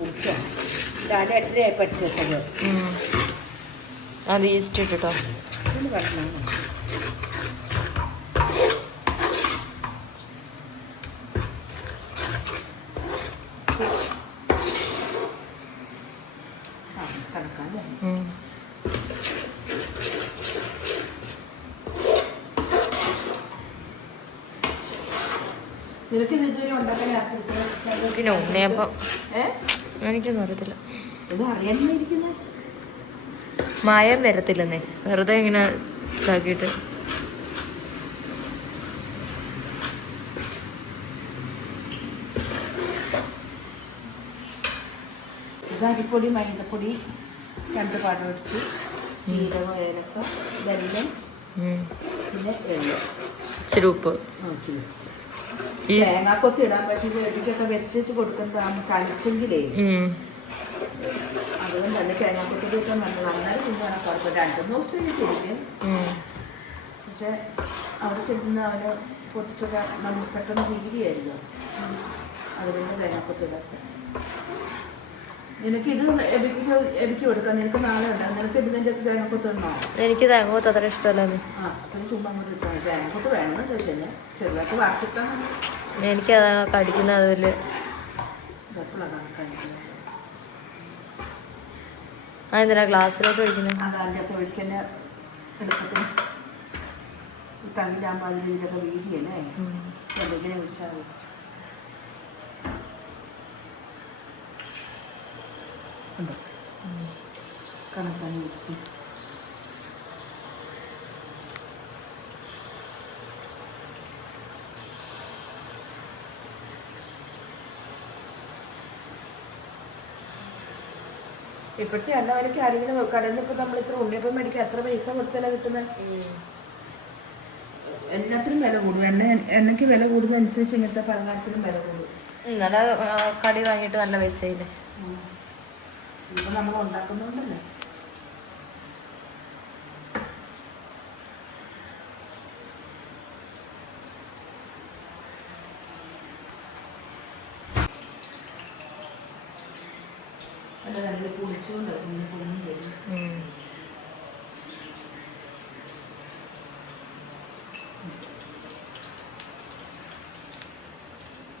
കുടിച്ചോ? രാവിലെ 8:30 പഠിച്ചു വെച്ചത്. അത് ഈസ്റ്റ് ഇട്ടിട്ടോ? പിന്നെ ഉണ്ണിയപ്പം എനിക്കൊന്നും അറിയത്തില്ല. മായം വരത്തില്ലെന്നേ, വെറുതെ ഇങ്ങനെ ഇതാക്കിയിട്ട്. അരിപ്പൊടി, മൈദപ്പൊടി, 2 പാടം എടുത്ത്, ജീരകം, ഏലക്ക, വെല്ലം, പിന്നെ എള്ള്, ഇച്ചിരി ഉപ്പ്, തേങ്ങാക്കൊത്തി ഇടാൻ പറ്റി. വീട്ടിലൊക്കെ വെച്ചിട്ട് കൊടുക്കുന്നതാണ് കഴിച്ചെങ്കിലേ, അതുകൊണ്ട് തന്നെ തേങ്ങാക്കൊത്തി കിട്ടാൻ നല്ലതാണ്. അന്നേരം കുഞ്ഞാണ് കുഴപ്പം. 2-3 ദിവസത്തേക്ക് ശരിക്കും. പക്ഷെ അവിടെ ചെല്ലുന്ന അവന് പൊട്ടിച്ചൊക്കെ നമുക്ക് പെട്ടെന്ന് തീരുകയായിരുന്നു. അതുകൊണ്ട് തേങ്ങാക്കൊത്തി ഇടാത്ത. നിനക്ക് ഇത് എബിക്ക് കൊടുക്കാം. നിനക്ക് നാളെ ഉണ്ടാകും. നിനക്ക് ഇതിൻ്റെ തേങ്ങാക്കൊത്ത് ഉണ്ടോ? എനിക്ക് തേങ്ങാക്കൊത്ത് അത്ര ഇഷ്ടമല്ല. അത്ര ചുമ്മാ അങ്ങോട്ട് ഇട്ടാൽ തേങ്ങാക്കൊത്ത് വേണമെന്ന് ചോദിച്ചാൽ ചെറുതായിട്ട് വറുത്തിട്ടാൽ എനിക്കതാ കടിക്കുന്നത്. അതില് അതെന്തിനാ ഗ്ലാസ്സിലോട്ട് ഒഴിക്കുന്നത്? അത് അതിൻ്റെ അകത്ത് ഒഴിക്കുന്ന എളുപ്പത്തിന് ഈ തങ്ങിലാകുമ്പോൾ അതിൽ ഇതിലൊക്കെ വീതിയല്ലേ, ഇങ്ങനെ ഒഴിച്ചാൽ മതി. കണക്കാണ് വെച്ച് ഇപ്പോഴത്തെ എണ്ണ വിലയ്ക്ക് ആരെങ്കിലും കടയിൽ നിന്ന് ഇപ്പം നമ്മൾ ഇത്ര ഉണ്ണിയപ്പം മേടിക്കാൻ എത്ര പൈസ കൊടുത്തല്ല കിട്ടുന്നത്? എല്ലാത്തിനും വില കൂടും. എണ്ണയ്ക്ക് വില കൂടുന്നതനുസരിച്ച് ഇങ്ങനത്തെ പലഹാരത്തിനും വില കൂടും. നല്ല കടി വാങ്ങിയിട്ട് നല്ല പൈസയില്ലേ. ഇപ്പം നമ്മൾ ഉണ്ടാക്കുന്നുണ്ടല്ലേ. അല്ല നല്ല പൊളിച്ചുകൊണ്ട് പൊളിഞ്ഞു വരും.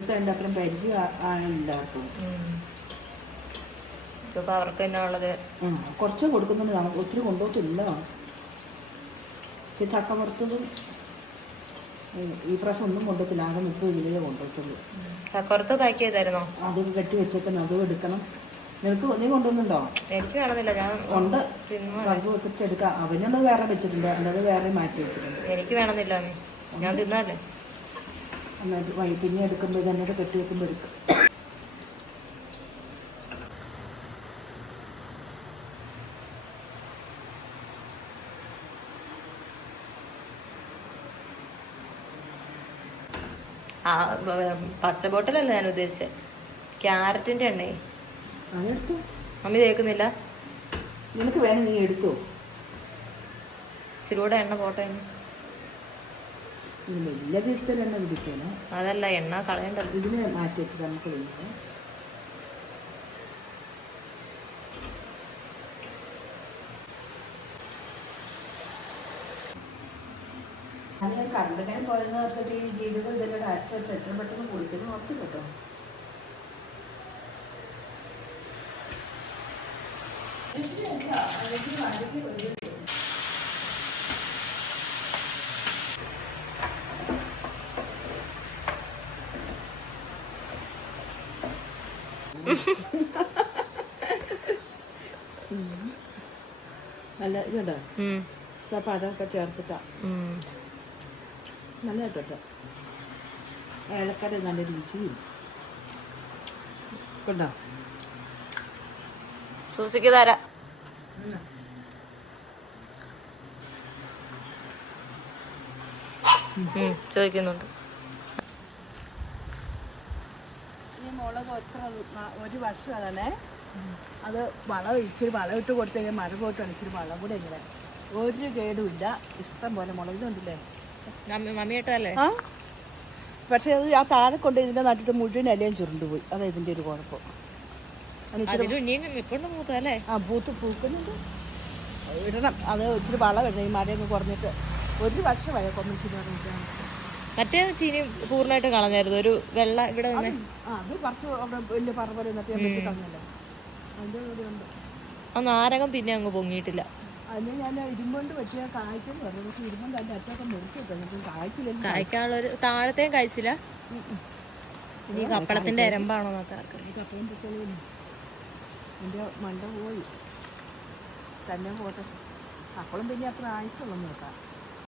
ഇതിൻ്റെ അത്രയും പരിചയം ആണെല്ലാവർക്കും. ഇപ്പം അവർക്ക് തന്നെ ഉള്ളത് കുറച്ച് കൊടുക്കുന്നുണ്ട്. നമുക്ക് ഒത്തിരി കൊണ്ടുപോകത്തില്ല. ചക്ക വറുത്തതും ഈ പ്രാവശ്യം ഒന്നും കൊണ്ടുപോകത്തില്ല. ആകെ 30 കിലോ കൊണ്ടുപോകത്തുള്ളൂ. ചക്കവറുത്ത് പാക്ക് ചെയ്തായിരുന്നോ? അത് കെട്ടി വെച്ചേക്കണം. അതും എടുക്കണം. നിനക്ക് നീ കൊണ്ടുവന്നുണ്ടോ? എനിക്ക് വേണമെന്നില്ല. ഞാൻ ഉണ്ട്. അത് വെച്ചെടുക്കാം. അവനുള്ളത് വേറെ വെച്ചിട്ടുണ്ട്. അല്ലാതെ വേറെ മാറ്റി വെച്ചിട്ടുണ്ട്. എനിക്ക് വേണമെന്നില്ല. ഞാൻ തിന്നാല്ലേ. എന്നിട്ട് പിന്നെ എടുക്കുമ്പോൾ ഇതെന്നത് കെട്ടി വെക്കുമ്പോൾ എടുക്കും. പച്ച ബോട്ടിലല്ല ഞാൻ ഉദ്ദേശിച്ചത്, ക്യാരറ്റിന്റെ എണ്ണേ. അതെടുത്തു. മമ്മി തേക്കുന്നില്ല? നിനക്ക് വേണം, നീ എടുത്തോ. ഇച്ചിരി കൂടെ എണ്ണ പോട്ടെ. വലിയ വിധത്തിൽ എണ്ണ പിടിക്കണം. അതല്ല, എണ്ണ കളയണ്ടല്ലോ. ഇതിനെ മാറ്റി വെച്ചിട്ട് നമുക്ക് വേണം. അത് ഞാൻ കണ്ടിക്കാൻ പോയെന്ന് പറഞ്ഞിട്ട് ഈ ജീവിതം ഇതിലൂടെ അരച്ച് വെച്ച് എത്രയും പെട്ടെന്ന് കുളിക്കുന്നു ഓർത്ത് കേട്ടോ. നല്ല ഇതുണ്ടോ പഴമൊക്കെ ചേർത്തിട്ടാ നല്ല കേട്ടോ. ഏലക്കട നല്ല രുചിയും കൊണ്ടോ. സൂസിക്ക് തരാം. ചോദിക്കുന്നുണ്ട്. ഈ മുളക് ഒരു വർഷം അതാണേ. അത് ഇച്ചിരി വളം ഇട്ട് കൊടുത്തു കഴിഞ്ഞാൽ മരം പോയിട്ടാണ്. ഇച്ചിരി വളം കൂടെ ഇങ്ങനെ ഒരു കേടുമില്ല. ഇഷ്ടം പോലെ മുളകിലുണ്ടല്ലേ മമ്മിയിട്ടല്ലേ. പക്ഷെ അത് ആ താഴെ കൊണ്ട് ഇതിൻ്റെ നട്ടിട്ട് മുഴുവൻ ഇലയും ചുരുണ്ടുപോയി. അതാ ഇതിൻ്റെ ഒരു കുഴപ്പം. അതിലും ഇനിയും ഇപ്പോഴും മൂത്തല്ലേ? ആ പൂക്കുന്നുണ്ട്, ഇടണം. അത് ഇച്ചിരി വളം ഇടണം, ഈ മഴയൊക്കെ കുറഞ്ഞിട്ട്. ഒരു വർഷമായി കൊന്നിച്ചിരി പറഞ്ഞിട്ടാണ്. മറ്റേ ചീനി പൂർണ്ണമായിട്ട് കളഞ്ഞായിരുന്നു. ഒരു വെള്ള ഇവിടെ നിന്ന് അത് കുറച്ച് അവിടെ വലിയ പറമ്പ് എന്നിട്ട് ഞാൻ വെട്ടി കളഞ്ഞല്ലോ. അതിൻ്റെ കൂടെ ഉണ്ട്. ആ നാരകം പിന്നെ അങ്ങ് പൊങ്ങിയിട്ടില്ല. അതിന് ഞാൻ ഇരുമ്പുകൊണ്ട് വെച്ച് കായ്ക്കെന്ന് പറഞ്ഞു. പക്ഷെ ഇരുമ്പുണ്ട് അതിൻ്റെ അറ്റമൊക്കെ മുറിച്ച് കിട്ടും, കായ്ച്ചില്ല. കായ്ക്കാനുള്ളൊരു താഴത്തെയും കായ്ച്ചില്ല. ഇനി കപ്പളത്തിന്റെ എരമ്പാണോ നോക്കാം. കപ്പയും പൊക്കളും എൻ്റെ മണ്ട പോയി തന്നെ പോട്ടെ. കപ്പളം പിന്നെ അത്ര ആയുസുള്ളൂ നോക്കാം.